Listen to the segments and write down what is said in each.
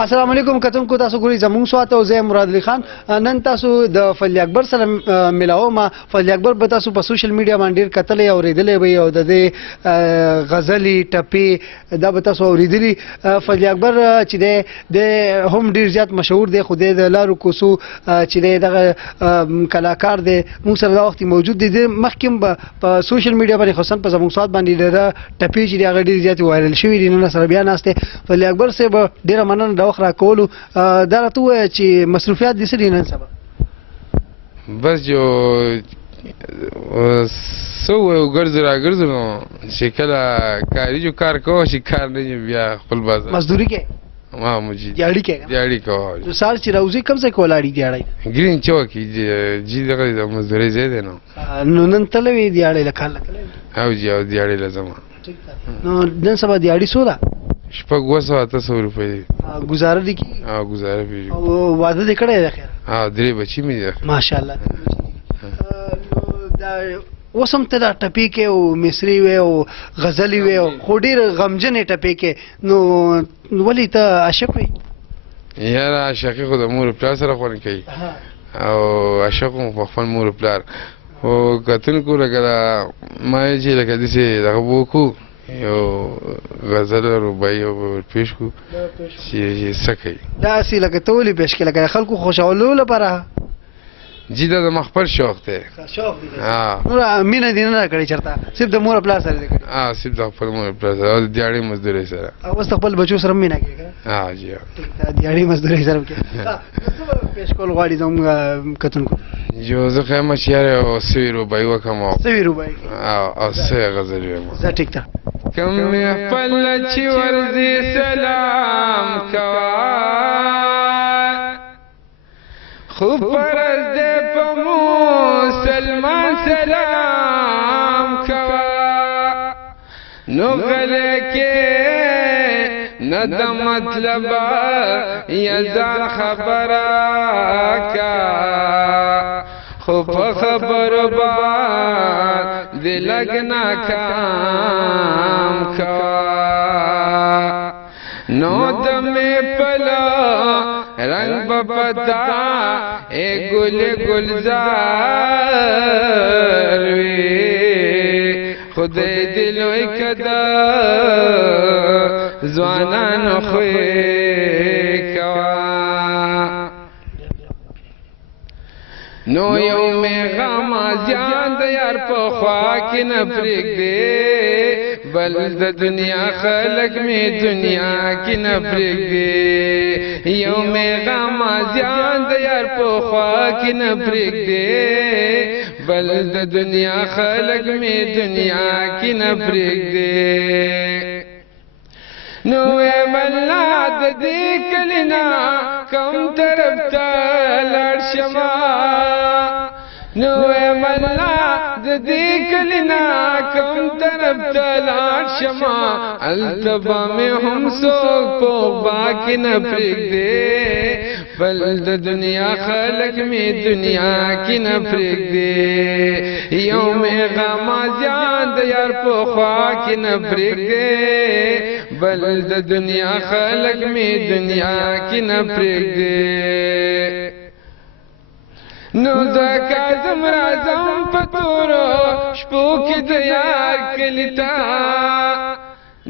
السلام علیکم کتونکو تاسو ګورئ زموږ سوات او زه مراد علي خان نن تاسو د فضل اکبر سره ملاوم فضل اکبر به تاسو په سوشل میډیا باندې ډیر کتلې او اوریدلې وي او د دې غزلې ټپې دا به تاسو اوریدلي فضل اکبر چې د هم ډیر زیات مشهور دی خو د لارو کوسو چې دغه کلاکار دی موږ سره دا وخت موجود دی مخکې په سوشل میډیا باندې خصوصا په زموږ سوات باندې ډېره ټپې چې هغه ډیر زیات وایرل شوي دي نن سره بیا ناسته فضل اکبر صاحب ډیره مننه وخت راکولو دا راته ووایه چې مصروفیات دې څه دي نن سبا بس جو څه ووایو ګرځو راګرځو نو چې کله کاري جو کار کوو چې کار نه بیا خپل بازار مزدوري کې مجھے دیاړي کې دیاړي کو سار چې راوځي کوم ځای کې ولاړې دیاړي ګرین چوک جی دغه مزدوري زیات دی نو نن تلوي دیاړي لکه او جی او دیاړي لازم نو نن سبا دیاړي سو ده شپږ 200 روپۍ گزاره دي کی گزاره پیږي او واده دې کړی دی خیر درې بچی مې دي ماشاءالله دا اوسم ته دا ټپې کې او مصري وي او غزلي وي خو ډېر غمجنې ټپې کې نو ولې ته عاشق وي یاره عاشقي خو د مور پلار سره خوند کوي او عاشق هم په خپل مور پلار خو کتونکو لکه ما چې لکه داسې دغه وکړو یو غزل رباعي پیش کو چې څه کوي داسې لکه ته ولې پیش کړې لکه خلکو خوشحالولو لپاره جی دا زما خپل شوق دی شوق دی نور مینه دې نه کړې چېرته صرف د مور پلار سره دی صرف د خپل مور پلار سره او د دیاړي مزدورۍ سره اوس خپل بچو سره مینه کوي جی د دیاړي مزدورۍ سره کوي پیش کول غواړي زموږ کتونکو جو زه خیمه چې یاره او سوي روباعي وکړم سوي روباعي او څه غزلې ویم زه ټیک ده کم خپل چې ورځي سلام کوه خو فرض دی په مسلمان سلام کوه نو غلی کې نه د مطلبه یا ځان خبره که خو په خبرو باندې لږ ناکام کوه نو د مې پلا رنگ بپتا اے گل گلزار وی خدای دلوی کدا زوانانو خوی کوا نو یو می غمازیان د یار په خوا کې نه پرېږدې بل د دنیا خلق می دنیا کې نه پرېږدې یو می غمازیان د یار په خوا کې نه پرېږدې بل د دنیا خلق می دنیا کې نه پرېږدې نو ملا د دې کلینا کوم طرف ته لاړ شمه نو ملا د دې کلینا کوم طرف ته لاړ شمه التبا مې هم څوک په باکې نه پرېږدې بل د دنیا خلق مې دنیا کې نه پرېږدې یو مې غمازیان د یار په خوا کې نه پرېږدې بل د دنیا خلق مې دنیا کې نه پرېږدې نو ځکه زم راځم په تورو شپو کې د یار کلي ته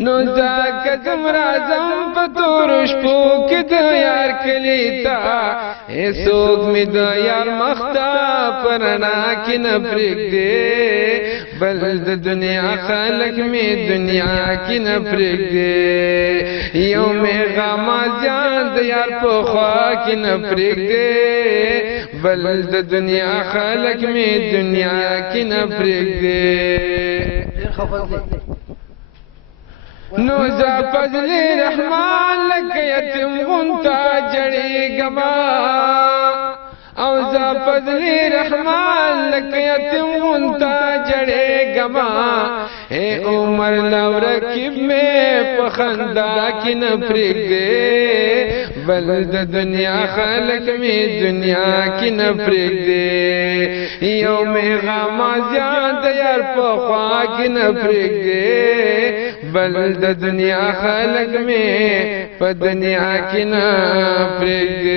نو ځکه زم راځم په تورو شپو کې د یار کلي ته هېڅوک مې د یار مخ ته په رڼا کې نه پرېږدې بل د دنیا خلق مې دنیا کې نه پرېږدې یو مې غمازیان د یار په خوا کې نه پرېږدې بل د دنیا خلق مې دنیا کې نه پرېږدې نو زه فضل رحمان لکه یتیم غونته جړېږمه او زه فضل رحمان لکه یتیم غونته جړېږمه اے عمر لو رکب مې په خندا کې نه پرېږدې بل د دنیا خلق مې دنیا کې نه پرېږدې یو مې غمازیان د یار په خوا کې نه پرېږدې بل د دنیا خلق میں په دنیا کې نه پرېږدي